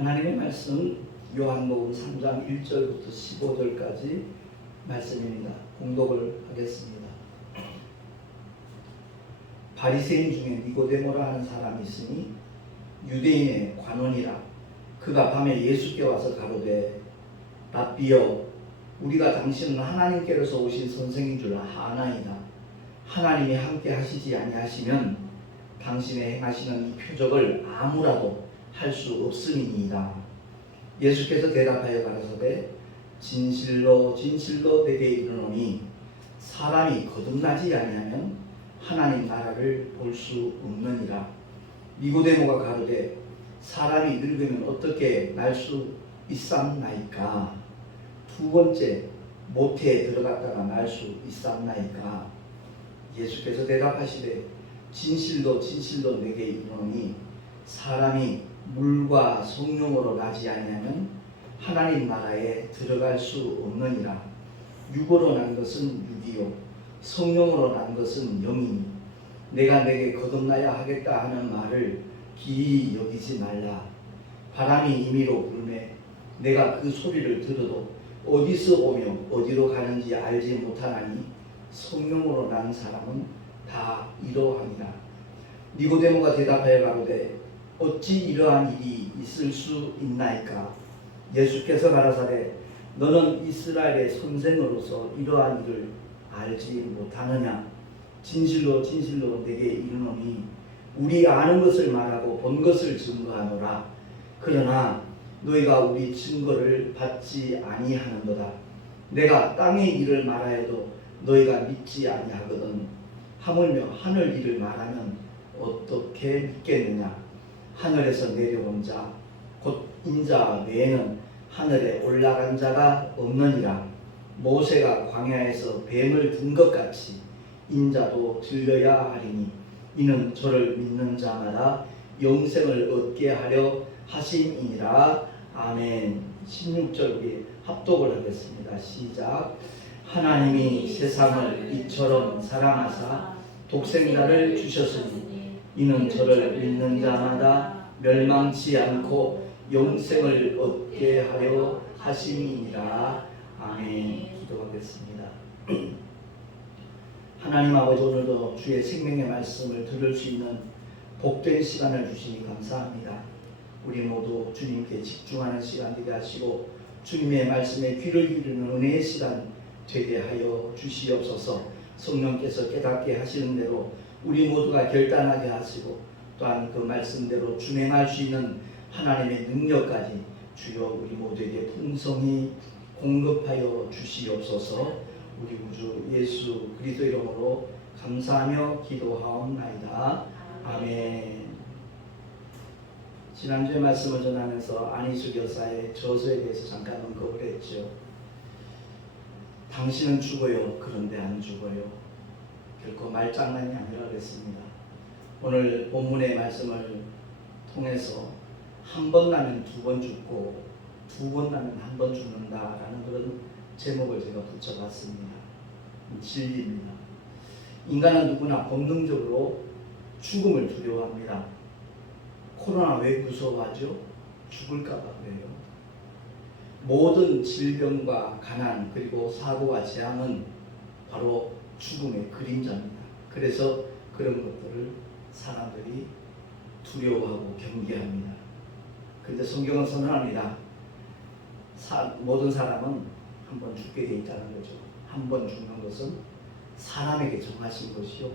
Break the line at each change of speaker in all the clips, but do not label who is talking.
하나님의 말씀 요한복음 3장 1절부터 15절까지 말씀입니다. 공독을 하겠습니다. 바리새인 중에 니고데모라 하는 사람이 있으니 유대인의 관원이라 그가 밤에 예수께 와서 가로되 라비여 우리가 당신은 하나님께로서 오신 선생인 줄 아나이다. 하나님이 함께 하시지 아니하시면 당신의 행하시는 이 표적을 아무라도 할 수 없음이니이다. 예수께서 대답하여 가라사대 진실로 진실로 내게 이르노니 사람이 거듭나지 아니하면 하나님 나라를 볼 수 없느니라. 니고데모가 가로되 사람이 늙으면 어떻게 날 수 있삼나이까? 두 번째 모태에 들어갔다가 날 수 있삼나이까? 예수께서 대답하시되 진실로 진실로 내게 이르노니 사람이 물과 성령으로 나지 아니하면 하나님 나라에 들어갈 수 없느니라. 육으로 난 것은 육이요 성령으로 난 것은 영이니 내가 내게 거듭나야 하겠다 하는 말을 기이 여기지 말라. 바람이 임의로 불매 내가 그 소리를 들어도 어디서 오며 어디로 가는지 알지 못하나니 성령으로 난 사람은 다 이러함이라. 니고데모가 대답하여 가로되 어찌 이러한 일이 있을 수 있나이까? 예수께서 가라사대 너는 이스라엘의 선생으로서 이러한 일을 알지 못하느냐? 진실로 진실로 내게 이르노니 우리 아는 것을 말하고 본 것을 증거하노라. 그러나 너희가 우리 증거를 받지 아니하는도다. 내가 땅의 일을 말하여도 너희가 믿지 아니하거든. 하물며 하늘 일을 말하면 어떻게 믿겠느냐? 하늘에서 내려온 자, 곧 인자 외에는 하늘에 올라간 자가 없느니라. 모세가 광야에서 뱀을 든 것 같이 인자도 들려야 하리니 이는 저를 믿는 자마다 영생을 얻게 하려 하심이니라. 아멘. 16절 우리 합독을 하겠습니다. 시작. 하나님이 세상을 이처럼 사랑하사 독생자를 주셨으니 이는 저를 믿는 자마다 멸망치 않고 영생을 얻게 하려 하심이니라. 아멘. 기도하겠습니다. 하나님 아버지 오늘도 주의 생명의 말씀을 들을 수 있는 복된 시간을 주시니 감사합니다. 우리 모두 주님께 집중하는 시간 되게 하시고 주님의 말씀에 귀를 기르는 은혜의 시간 되게 하여 주시옵소서. 성령께서 깨닫게 하시는 대로 우리 모두가 결단하게 하시고 또한 그 말씀대로 준행할 수 있는 하나님의 능력까지 주여 우리 모두에게 풍성히 공급하여 주시옵소서. 우리 구주 예수 그리스도 이름으로 감사하며 기도하옵나이다. 아멘. 지난주에 말씀을 전하면서 안희수 교사의 저서에 대해서 잠깐 언급을 했죠. 당신은 죽어요. 그런데 안 죽어요. 결코 말장난이 아니라 그랬습니다. 오늘 본문의 말씀을 통해서 한 번 나면 두 번 죽고 두 번 나면 한 번 죽는다라는 그런 제목을 제가 붙여봤습니다. 진리입니다. 인간은 누구나 본능적으로 죽음을 두려워합니다. 코로나 왜 무서워하죠? 죽을까봐 그래요. 모든 질병과 가난 그리고 사고와 재앙은 바로 죽음의 그림자입니다. 그래서 그런 것들을 사람들이 두려워하고 경계합니다. 근데 성경은 선언합니다. 사, 모든 사람은 한 번 죽게 돼 있다는 거죠. 한 번 죽는 것은 사람에게 정하신 것이요.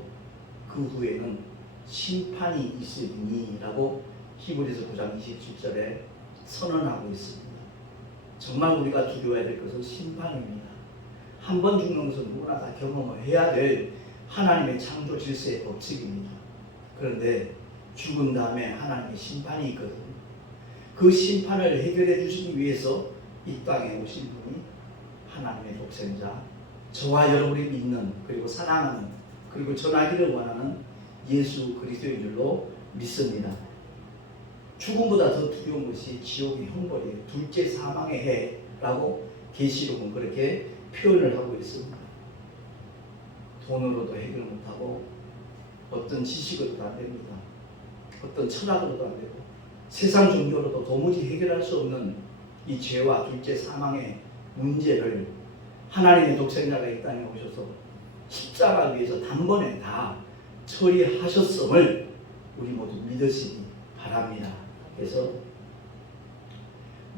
그 후에는 심판이 있으니라고 히브리서 9장 27절에 선언하고 있습니다. 정말 우리가 두려워해야 될 것은 심판입니다. 한 번 죽는 것은 누구나 다 경험을 해야 될 하나님의 창조 질서의 법칙입니다. 그런데 죽은 다음에 하나님의 심판이 있거든요. 그 심판을 해결해 주시기 위해서 이 땅에 오신 분이 하나님의 독생자, 저와 여러분이 믿는 그리고 사랑하는 그리고 전하기를 원하는 예수 그리스도인 줄로 믿습니다. 죽음보다 더 두려운 것이 지옥의 형벌이에요. 둘째 사망의 해라고 계시록은 그렇게 표현을 하고 있습니다. 돈으로도 해결 못하고 어떤 지식으로도 안 됩니다. 어떤 철학으로도 안 되고 세상 종교로도 도무지 해결할 수 없는 이 죄와 둘째 사망의 문제를 하나님의 독생자가 이 땅에 오셔서 십자가 위에서 단번에 다 처리하셨음을 우리 모두 믿으시기 바랍니다. 그래서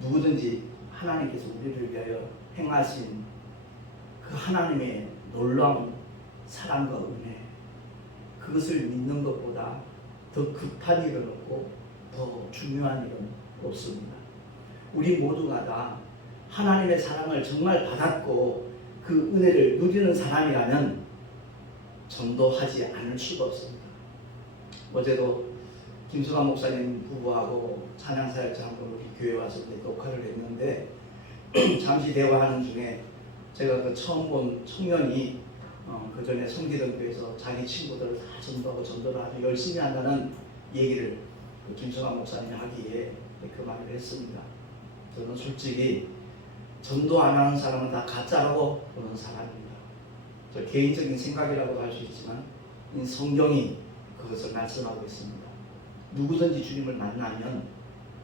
누구든지 하나님께서 우리를 위하여 행하신 그 하나님의 놀라운 사랑과 은혜 그것을 믿는 것보다 더 급한 일은 없고 더 중요한 일은 없습니다. 우리 모두가 다 하나님의 사랑을 정말 받았고 그 은혜를 누리는 사람이라면 전도하지 않을 수가 없습니다. 어제도 김수관 목사님 부부하고 우리 교회 와서 녹화를 했는데 잠시 대화하는 중에 제가 그 처음 본 청년이 어, 그 전에 성기던 교회에서 자기 친구들을 다 전도하고 전도를 아주 열심히 한다는 얘기를 그 김수관 목사님이 하기에 그 말을 했습니다. 저는 솔직히 전도 안 하는 사람은 다 가짜라고 보는 사람입니다. 저 개인적인 생각이라고 할수 있지만 이 성경이 그것을 말씀하고 있습니다. 누구든지 주님을 만나면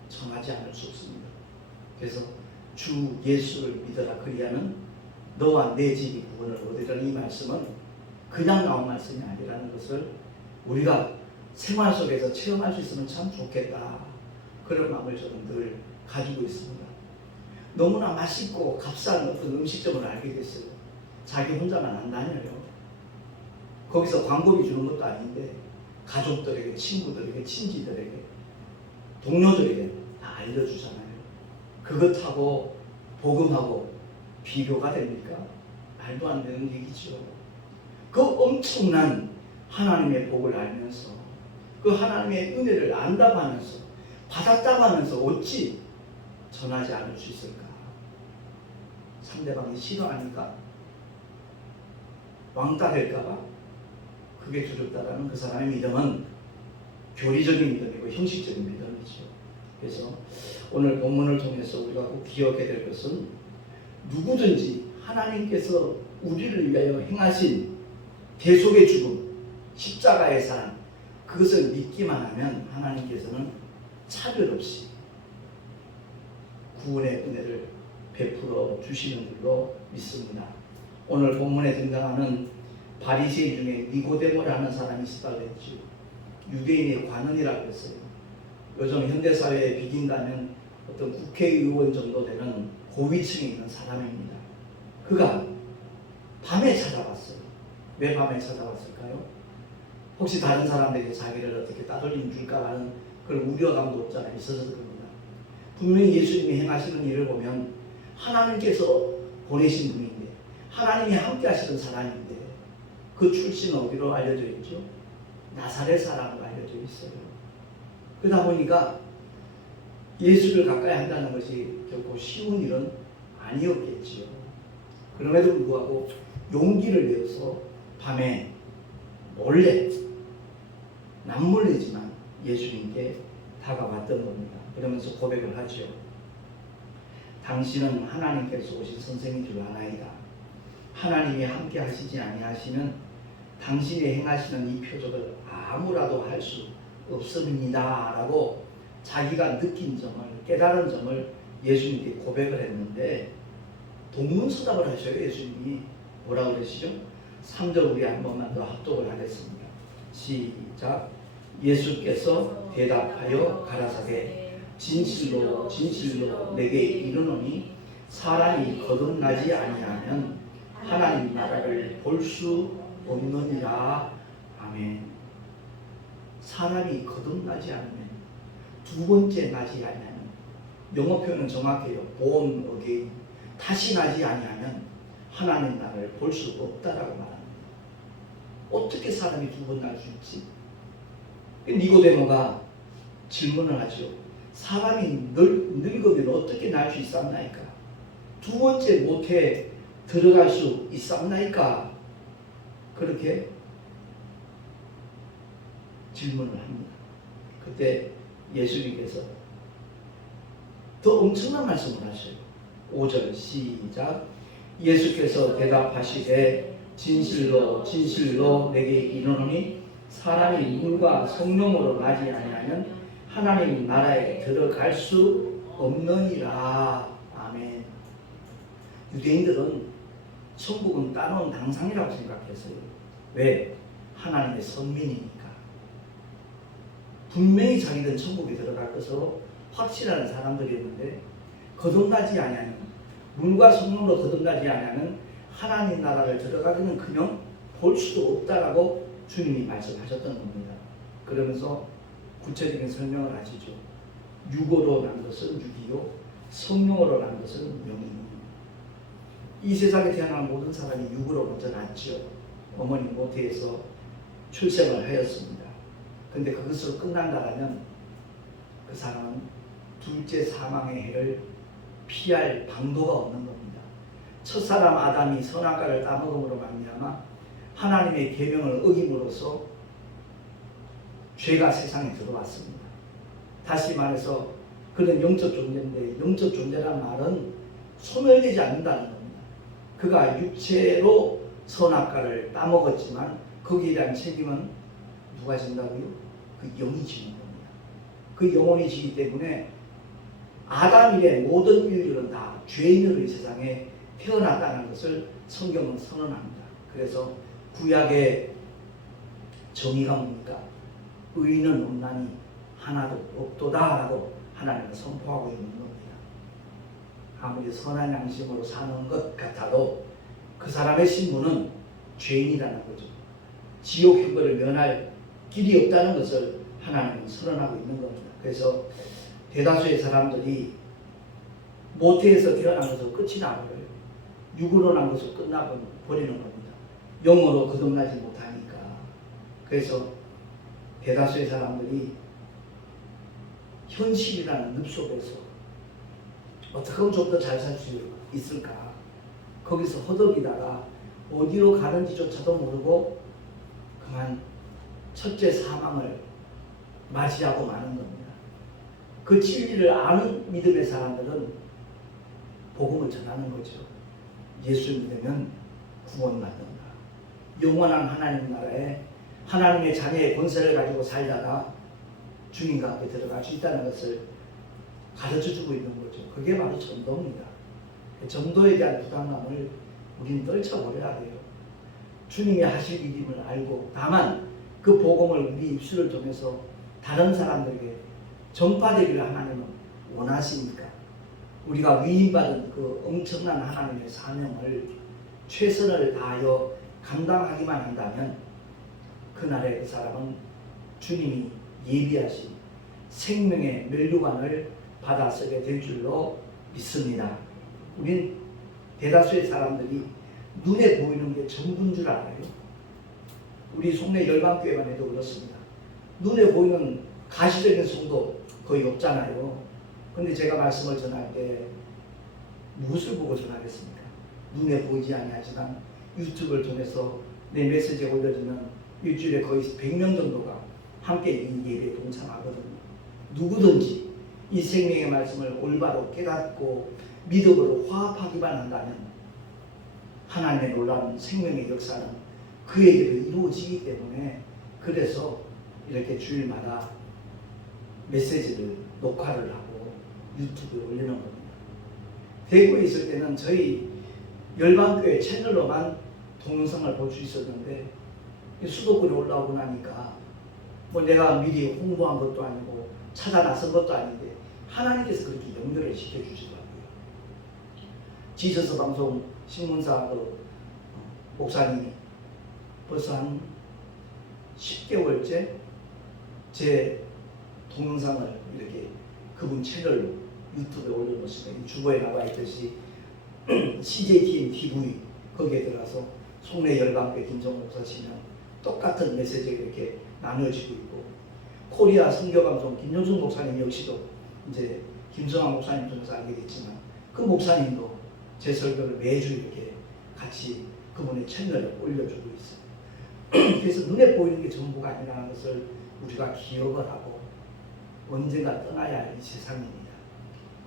정하지 않을 수 없습니다. 그래서 주 예수를 믿어라 그리하면 너와 내 집이 구원을 얻으려는 이 말씀은 그냥 나온 말씀이 아니라는 것을 우리가 생활 속에서 체험할 수 있으면 참 좋겠다. 그런 마음을 저는 늘 가지고 있습니다. 너무나 맛있고 값싼 어떤 음식점을 알게 됐어요. 자기 혼자만 안 다녀요. 거기서 광고비 주는 것도 아닌데 가족들에게, 친구들에게, 친지들에게, 동료들에게 다 알려주잖아요. 그것하고 복음하고 비교가 됩니까? 말도 안 되는 얘기죠. 그 엄청난 하나님의 복을 알면서 그 하나님의 은혜를 안다고 하면서 받았다고 하면서 어찌 전하지 않을 수 있을까? 상대방이 싫어하니까 왕따 될까봐 그게 두렵다라는 그 사람의 믿음은 교리적인 믿음이고 형식적인 믿음이죠. 그래서 오늘 본문을 통해서 우리가 꼭 기억해야 될 것은 누구든지 하나님께서 우리를 위하여 행하신 대속의 죽음, 십자가의 사랑, 그것을 믿기만 하면 하나님께서는 차별 없이 구원의 은혜를 베풀어 주시는 줄로 믿습니다. 오늘 본문에 등장하는 바리새인 중에 니고데모라는 사람이 있었다고 했죠. 유대인의 관원이라고 했어요. 요즘 현대 사회에 비긴다면 어떤 국회의원 정도 되는 고위층에 있는 사람입니다. 그가 밤에 찾아왔어요. 왜 밤에 찾아왔을까요? 혹시 다른 사람들이 자기를 어떻게 따돌림 줄까라는 그런 우려감도 없잖아요. 있어서 그럽니다. 분명히 예수님이 행하시는 일을 보면 하나님께서 보내신 분인데 하나님이 함께 하시던 사람인데 그 출신은 어디로 알려져 있죠? 나사렛 사람으로 알려져 있어요. 그러다 보니까 예수를 가까이 한다는 것이 결코 쉬운 일은 아니었겠지요. 그럼에도 불구하고 용기를 내어서 밤에 몰래 남몰래지만 예수님께 다가왔던 겁니다. 그러면서 고백을 하죠. 당신은 하나님께서 오신 선생인 줄 아나이다. 하나님이 함께 하시지 아니하시면 당신이 행하시는 이 표적을 아무라도 할 수 없습니다 라고 자기가 느낀 점을 깨달은 점을 예수님께 고백을 했는데 동문서답을 하셔요 예수님이 뭐라고 그러시죠? 3절 우리 한 번만 더 합독을 하겠습니다. 시작 예수께서 대답하여 가라사대 진실로 진실로 내게 이르노니 사람이 거듭나지 아니하면 하나님 나라를 볼 수 없느니라 아멘. 사람이 거듭나지 않으면 두 번째 나지 아니하면 영어 표현은 정확해요. born again. 다시 나지 아니하면 하나님 나라를 볼 수 없다라고 말합니다. 어떻게 사람이 두 번 날 수 있지? 니고데모가 질문을 하죠. 사람이 늙, 늙으면 어떻게 날 수 있었나이까? 두 번째 못해 들어갈 수 있었나이까? 그렇게 질문을 합니다. 그때 예수님께서 더 엄청난 말씀을 하셔요. 5절 시작. 예수께서 대답하시되 진실로 진실로 내게 이르노니 사람이 물과 성령으로 나지 아니하면 하나님 나라에 들어갈 수 없느니라. 아멘. 유대인들은 천국은 따놓은 당상이라고 생각했어요. 왜? 하나님의 선민이니까. 분명히 자기는 천국에 들어갈 것으로 확신하는 사람들이었는데 거듭나지 아니하는 물과 성령으로 거듭나지 아니하는 하나님 나라를 들어가기는 그냥 볼 수도 없다라고 주님이 말씀하셨던 겁니다. 그러면서 구체적인 설명을 하시죠. 육으로 난 것은 육이요, 성령으로 난 것은 영이요. 이 세상에 태어난 모든 사람이 육으로 먼저 났지요. 어머니 모태에서 출생을 하였습니다. 근데 그것으로 끝난다라면 그 사람은 둘째 사망의 해를 피할 방도가 없는 겁니다. 첫사람 아담이 선악과를 따먹음으로 말미암아 하나님의 계명을 어김으로써 죄가 세상에 들어왔습니다. 다시 말해서 그는 영적 존재인데 영적 존재란 말은 소멸되지 않는다는 겁니다. 그가 육체로 선악과를 따먹었지만 거기에 대한 책임은 누가 진다고요? 그 영이 지는 겁니다. 그 영혼이 지기 때문에 아담 이래 모든 인류는 다 죄인으로 이 세상에 태어났다는 것을 성경은 선언합니다. 그래서 구약의 정의가 뭡니까? 의인은 없나니 하나도 없도다라고 하나님은 선포하고 있는 겁니다. 아무리 선한 양심으로 사는 것 같아도 그 사람의 신분은 죄인이라는 거죠. 지옥 형벌을 면할 길이 없다는 것을 하나님은 선언하고 있는 겁니다. 그래서 대다수의 사람들이 모태에서 태어난 것으로 끝이 나버려요. 육으로 난 것으로 끝나버리는 겁니다. 영으로 거듭나지 못하니까. 그래서 대다수의 사람들이 현실이라는 늪 속에서 어떻게 하면 좀 더 잘 살 수 있을까? 거기서 허덕이다가 어디로 가는지조차도 모르고 그만 첫째 사망을 맞이하고 마는 겁니다. 그 진리를 아는 믿음의 사람들은 복음을 전하는 거죠. 예수 믿으면 구원받는다. 영원한 하나님 나라에 하나님의 자녀의 권세를 가지고 살다가 주님과 함께 들어갈 수 있다는 것을 가르쳐 주고 있는 거죠. 그게 바로 전도입니다. 그 전도에 대한 부담감을 우리는 떨쳐버려야 돼요. 주님이 하실 일임을 알고 다만 그 복음을 우리 입술을 통해서 다른 사람들에게 전파되기를 하나님은 원하시니까 우리가 위임받은 그 엄청난 하나님의 사명을 최선을 다하여 감당하기만 한다면 그날의 그 사람은 주님이 예비하신 생명의 멸류관을 받아 쓰게 될 줄로 믿습니다. 우린 대다수의 사람들이 눈에 보이는 게 전부인 줄 알아요. 우리 송내 열방교회만 해도 그렇습니다. 눈에 보이는 가시적인 성도 거의 없잖아요. 근데 제가 말씀을 전할 때 무엇을 보고 전하겠습니까? 눈에 보이지 아니하지만 유튜브를 통해서 내 메시지에 올려지면 일주일에 거의 100명 정도가 함께 이 예배에 동참하거든요. 누구든지 이 생명의 말씀을 올바로 깨닫고 믿음으로 화합하기만 한다면 하나님의 놀라운 생명의 역사는 그에게도 이루어지기 때문에 그래서 이렇게 주일마다 메시지를 녹화를 하고 유튜브에 올리는 겁니다. 대구에 있을 때는 저희 열방교회 채널로만 동영상을 볼 수 있었는데 수도권에 올라오고 나니까 뭐 내가 미리 홍보한 것도 아니고 찾아 나선 것도 아닌데 하나님께서 그렇게 연결을 시켜주시더라고요. 지저스 방송 신문사 그 목사님이 벌써 한 10개월째 제 동영상을 이렇게 그분 채널로 유튜브에 올려놓습니다. 주보에 나와 있듯이 CJTN TV 거기에 들어가서 송내 열방교 김정 목사 치면 똑같은 메시지가 이렇게 나누어지고 있고 코리아 선교방송 김영순 목사님 역시도 이제 김성환 목사님 통해서 알게 됐지만 그 목사님도 제 설교를 매주 이렇게 같이 그분의 채널에 올려주고 있어요. 그래서 눈에 보이는 게 전부가 아니라는 것을 우리가 기억을 하고 언젠가 떠나야 할이 세상입니다.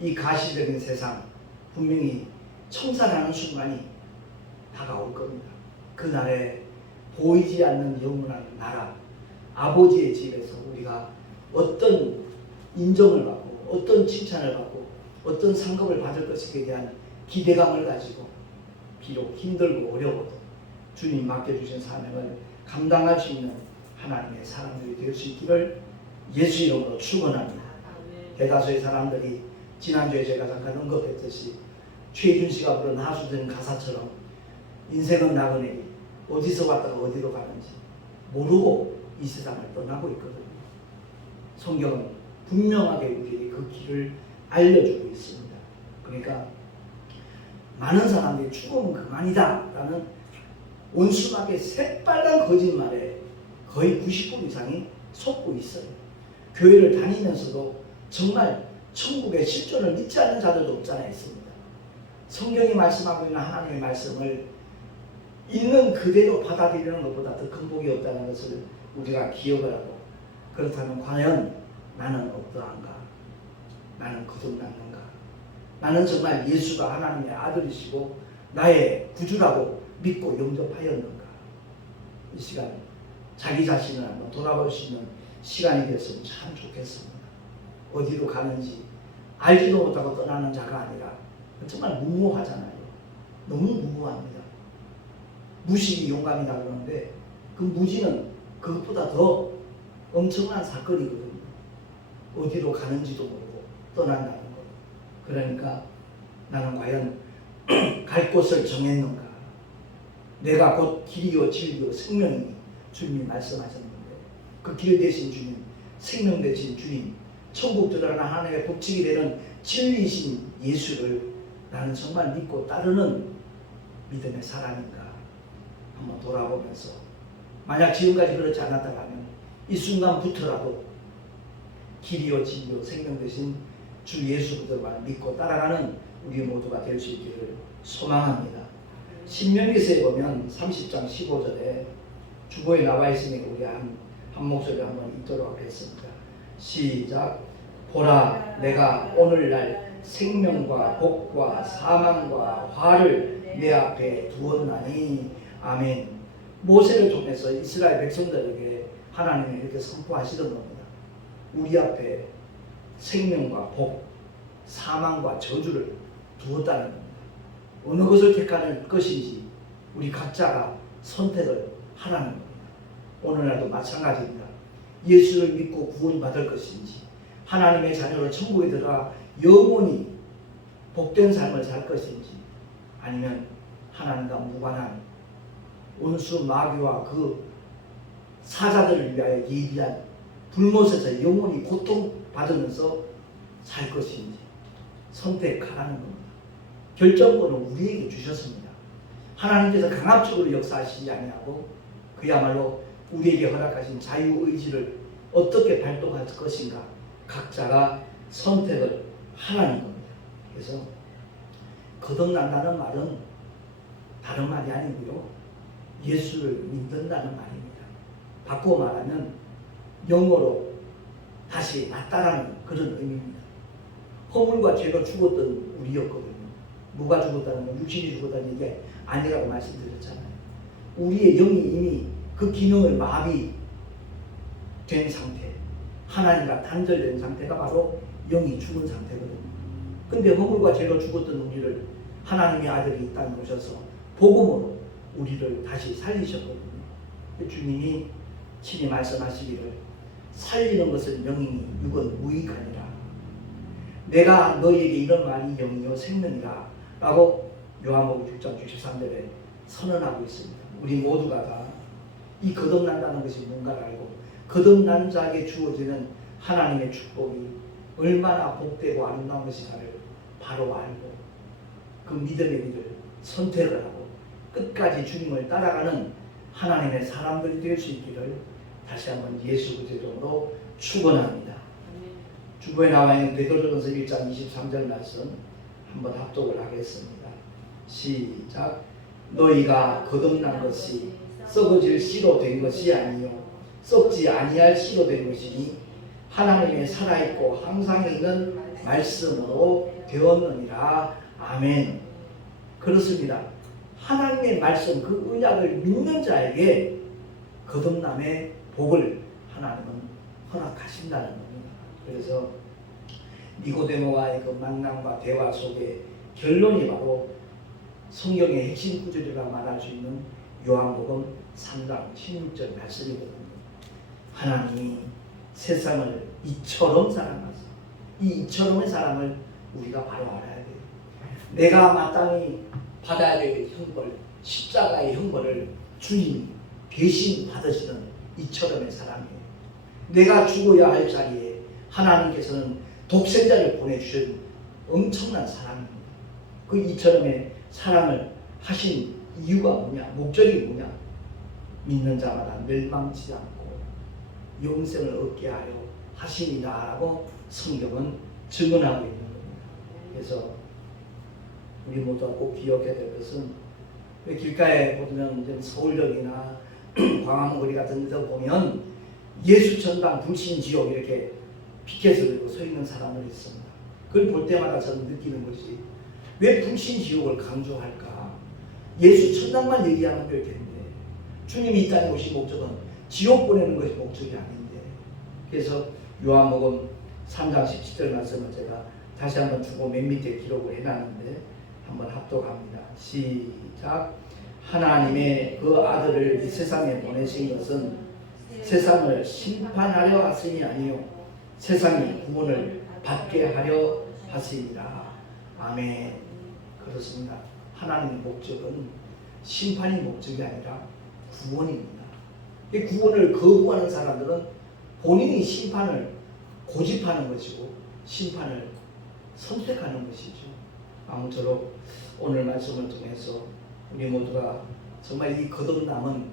이 가시적인 세상 분명히 청산하는 순간이 다가올 겁니다. 그날에 보이지 않는 영원한 나라 아버지의 집에서 우리가 어떤 인정을 받고 어떤 칭찬을 받고 어떤 상급을 받을 것에 대한 기대감을 가지고 비록 힘들고 어려워도 주님 맡겨주신 사명을 감당할 수 있는 하나님의 사람들이 될 수 있기를 예수 이름으로 축원합니다. 대다수의 사람들이 지난주에 제가 잠깐 언급했듯이 최준 씨가 부른 하수된 가사처럼 인생은 나그네 어디서 왔다가 어디로 가는지 모르고 이 세상을 떠나고 있거든요. 성경은 분명하게 우리에게 그 길을 알려주고 있습니다. 그러니까 많은 사람들이 죽으면 그만이다 라는 온순하게 새빨간 거짓말에 거의 90% 이상이 속고 있어요. 교회를 다니면서도 정말 천국의 실존을 믿지 않는 자들도 없잖아 있습니다. 성경이 말씀하고 있는 하나님의 말씀을 있는 그대로 받아들이는 것보다 더 큰 복이 없다는 것을 우리가 기억을 하고 그렇다면 과연 나는 어떠한가? 나는 거듭났는가? 나는 정말 예수가 하나님의 아들이시고 나의 구주라고 믿고 영접하였는가? 이 시간 자기 자신을 한번 돌아볼 수 있는 시간이 됐으면 참 좋겠습니다. 어디로 가는지 알지도 못하고 떠나는 자가 아니라 정말 무모하잖아요. 너무 무모합니다. 무식이 용감이다 그러는데 그 무지는 그것보다 더 엄청난 사건이거든요. 어디로 가는지도 모르고 떠난다는 것. 그러니까 나는 과연 갈 곳을 정했는가? 내가 곧 길이요 진리요 생명이니 주님이 말씀하셨는데 그 길 대신 주님, 생명 대신 주님, 천국 들어가는 하나님의 법칙이 되는 진리이신 예수를 나는 정말 믿고 따르는 믿음의 사람인가 한번 돌아보면서 만약 지금까지 그렇지 않았다면 이 순간부터라도 길이요 진리요 생명 대신 주 예수 그들만 믿고 따라가는 우리 모두가 될 수 있기를 소망합니다. 신명기서에 보면 30장 15절에 주보에 나와 있으니까 우리 한, 한 목소리 한번 읽도록 하겠습니다. 시작. 보라, 내가 오늘날 생명과 복과 사망과 화를 내 앞에 두었나니 아멘. 모세를 통해서 이스라엘 백성들에게 하나님이 이렇게 선포하시던 겁니다. 우리 앞에 생명과 복, 사망과 저주를 두었다는 겁니다. 어느 것을 택하는 것인지 우리 각자가 선택을 하라는 겁니다. 오늘날도 마찬가지입니다. 예수를 믿고 구원받을 것인지 하나님의 자녀로 천국에 들어가 영원히 복된 삶을 살 것인지 아니면 하나님과 무관한 온수 마귀와 그 사자들을 위하여 예비한 불못에서 영원히 고통받으면서 살 것인지 선택하라는 겁니다. 결정권은 우리에게 주셨습니다. 하나님께서 강압적으로 역사하시지 아니하고 그야말로 우리에게 허락하신 자유의지를 어떻게 발동할 것인가 각자가 선택을 하라는 겁니다. 그래서 거듭난다는 말은 다른 말이 아니고요. 예수를 믿는다는 말입니다. 바꾸어 말하면 영어로 다시 낫다라는 그런 의미입니다. 허물과 죄로 죽었던 우리였거든요. 누가 죽었다는 건 육신이 죽었다는 얘기 아니라고 말씀드렸잖아요. 우리의 영이 이미 그 기능을 마비된 상태, 하나님과 단절된 상태가 바로 영이 죽은 상태거든요. 근데 허물과 죄로 죽었던 우리를 하나님의 아들이 이 땅에 오셔서 복음으로 우리를 다시 살리셨거든요. 주님이 친히 말씀하시기를 살리는 것은 영이니 육은 무익하니라. 내가 너희에게 이런 말이 영이요 생명이라 라고 요한복음 6장 63절에 선언하고 있습니다. 우리 모두가 다 이 거듭난다는 것이 뭔가를 알고 거듭난 자에게 주어지는 하나님의 축복이 얼마나 복되고 아름다운 것인가를 바로 알고 그 믿음의 길을 선택을 하고 끝까지 주님을 따라가는 하나님의 사람들이 될 수 있기를 다시 한번 예수 그리스도로 축원합니다. 주보에 나와 있는 베드로전서 1장 23절 말씀 한번 합독을 하겠습니다. 시작. 너희가 거듭난 것이 썩어질 씨로 된 것이 아니요 썩지 아니할 씨로 된 것이니 하나님의 살아있고 항상 있는 말씀으로 되었느니라. 아멘. 그렇습니다. 하나님의 말씀 그 언약을 믿는 자에게 거듭남의 복을 하나님은 허락하신다는 겁니다. 그래서 니고데모와의 그 만남과 대화 속에 결론이 바로 성경의 핵심 구절이라 말할 수 있는 요한복음 3장 16절 말씀이거든요. 하나님이 세상을 이처럼 사랑하사 이 이처럼의 사랑을 우리가 바로 알아야 돼요. 내가 마땅히 받아야 될 형벌, 십자가의 형벌을 주님 대신 받으시는 이처럼의 사랑이에요. 내가 죽어야 할 자리에 하나님께서는 독생자를 보내주신 엄청난 사랑입니다. 그 이처럼의 사랑을 하신 이유가 뭐냐? 목적이 뭐냐? 믿는 자마다 멸망치 않고 영생을 얻게 하려 하심이다라고 성경은 증언하고 있는 겁니다. 그래서 우리 모두가 꼭 기억해야 될 것은 왜 길가에 보면 서울역이나 광화문거리 같은 데서 보면 예수 전당 불신 지옥 이렇게 피켓을 들고 서 있는 사람들이 있습니다. 그걸 볼 때마다 저는 느끼는 것이 왜 불신 지옥을 강조할까? 예수 천당만 얘기하면 될 텐데 주님이 이 땅에 오신 목적은 지옥 보내는 것이 목적이 아닌데 그래서 요한복음 3장 17절 말씀을 제가 다시 한번 주고 맨 밑에 기록을 해놨는데 한번 합독합니다. 시작. 하나님의 그 아들을 이 세상에 보내신 것은 세상을 심판하려 하심이 아니요 세상이 구원을 받게 하려 하심이라. 아멘. 그렇습니다. 하나님의 목적은 심판이 목적이 아니라 구원입니다. 이 구원을 거부하는 사람들은 본인이 심판을 고집하는 것이고 심판을 선택하는 것이죠. 아무쪼록 오늘 말씀을 통해서 우리 모두가 정말 이 거듭남은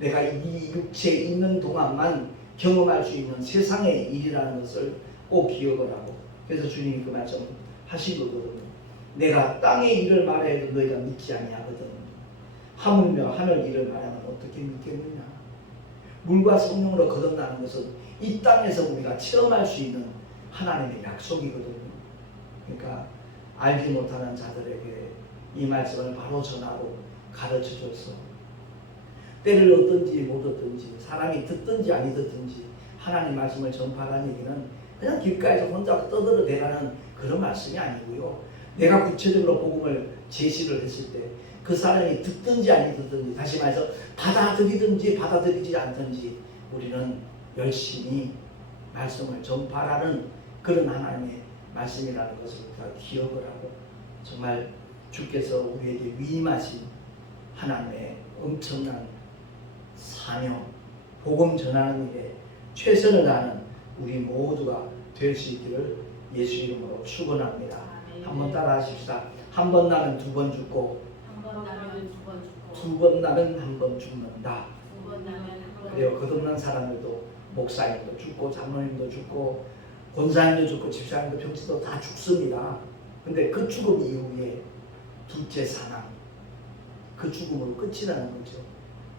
내가 이 육체에 있는 동안만 경험할 수 있는 세상의 일이라는 것을 꼭 기억을 하고 그래서 주님이 그 말씀 하신 거거든요. 내가 땅의 일을 말해도 너희가 믿지 아니하거든. 하물며 하늘 일을 말하면 어떻게 믿겠느냐? 물과 성령으로 거듭나는 것은 이 땅에서 우리가 체험할 수 있는 하나님의 약속이거든요. 그러니까 알지 못하는 자들에게 이 말씀을 바로 전하고 가르쳐 줘서 때를 얻든지 못 얻든지 사람이 듣든지 아니 듣든지 하나님 말씀을 전파하는 얘기는 그냥 길가에서 혼자 떠들어대라는 그런 말씀이 아니고요. 내가 구체적으로 복음을 제시를 했을 때 그 사람이 듣든지 아니 듣든지 다시 말해서 받아들이든지 받아들이지 않든지 우리는 열심히 말씀을 전파하는 그런 하나님의 말씀이라는 것을 우리가 기억을 하고 정말 주께서 우리에게 위임하신 하나님의 엄청난 사명, 복음 전하는 일에 최선을 다하는 우리 모두가 될 수 있기를 예수 이름으로 축원합니다. 한번 따라 하십시다. 한 번 나면 두 번 죽고
두 번
나면 한 번 죽는다. 그래요. 거듭난 사람들도 목사님도 죽고 장로님도 죽고 권사님도 죽고 집사님도 병치도 다 죽습니다. 근데 그 죽음 이후에 둘째 사망 그 죽음으로 끝이라는 거죠.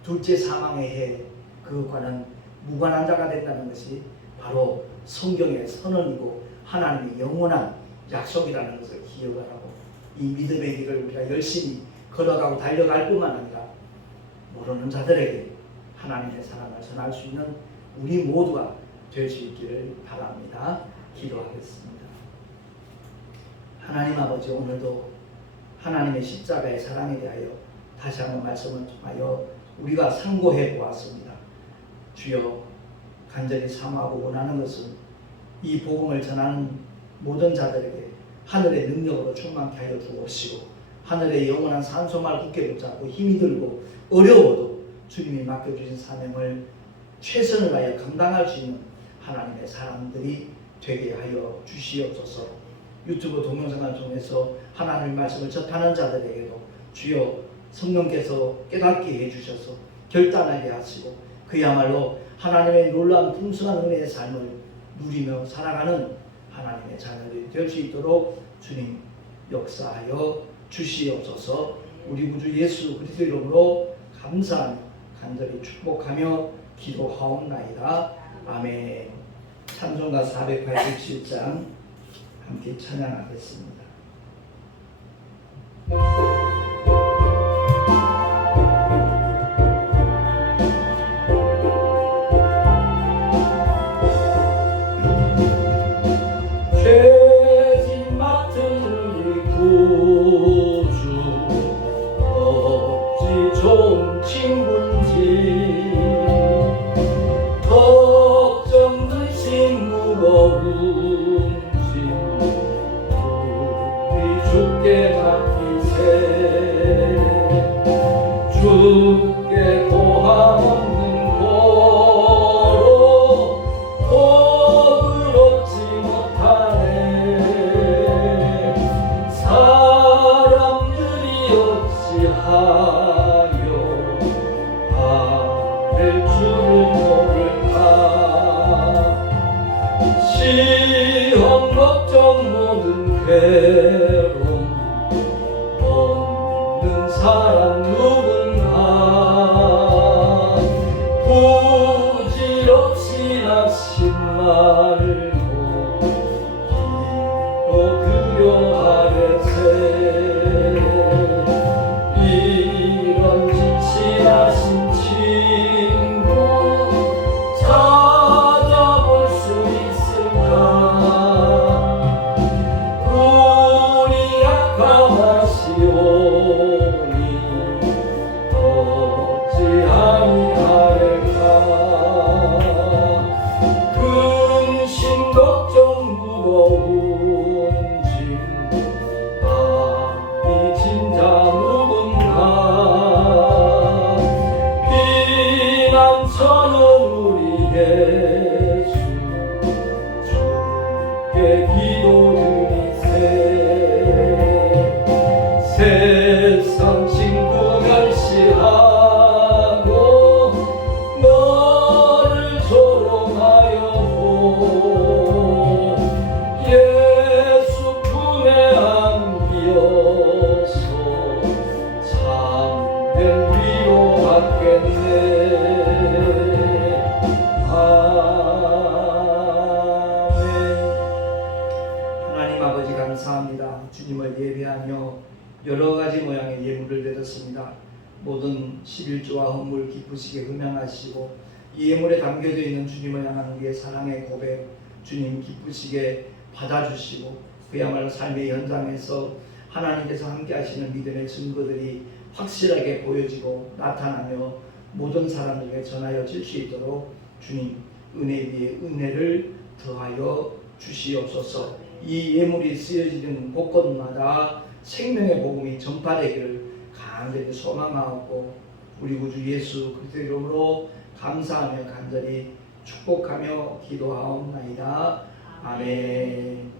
둘째 사망의 해 그것과는 무관한 자가 된다는 것이 바로 성경의 선언이고 하나님의 영원한 약속이라는 것을 기억을 하고 이 믿음의 길을 우리가 열심히 걸어가고 달려갈 뿐만 아니라 모르는 자들에게 하나님의 사랑을 전할 수 있는 우리 모두가 될 수 있기를 바랍니다. 기도하겠습니다. 하나님 아버지 오늘도 하나님의 십자가의 사랑에 대하여 다시 한번 말씀을 통하여 우리가 상고해 보았습니다. 주여 간절히 사모하고 원하는 것은 이 복음을 전하는 모든 자들에게 하늘의 능력으로 충만케 하여 주옵시고 하늘의 영원한 산소말 굳게 붙잡고 힘이 들고 어려워도 주님이 맡겨주신 사명을 최선을 다하여 감당할 수 있는 하나님의 사람들이 되게 하여 주시옵소서. 유튜브 동영상을 통해서 하나님의 말씀을 접하는 자들에게도 주여 성령께서 깨닫게 해주셔서 결단하게 하시고 그야말로 하나님의 놀라운 풍성한 은혜의 삶을 누리며 살아가는 하나님의 자녀들이 될 수 있도록 주님 역사하여 주시옵소서 우리 구주 예수 그리스도 이름으로 감사하며 간절히 축복하며 기도하옵나이다. 아멘. 찬송가 487장 함께 찬양하겠습니다. 하나님 아버지 감사합니다. 주님을 예배하며 여러 가지 모양의 예물을 드렸습니다. 모든 11조와 헌물 기쁘시게 흠양하시고 이 예물에 담겨져 있는 주님을 향한 우리의 사랑의 고백 주님 기쁘시게 받아주시고 그야말로 삶의 현장에서 하나님께서 함께 하시는 믿음의 증거들이 확실하게 보여지고 나타나며 모든 사람들에게 전하여 질 수 있도록 주님 은혜 위에 은혜를 더하여 주시옵소서 이 예물이 쓰여지는 곳곳마다 생명의 복음이 전파되기를 간절히 소망하고 우리 구주 예수 그리스도 이름으로 감사하며 간절히 축복하며 기도하옵나이다. 아멘.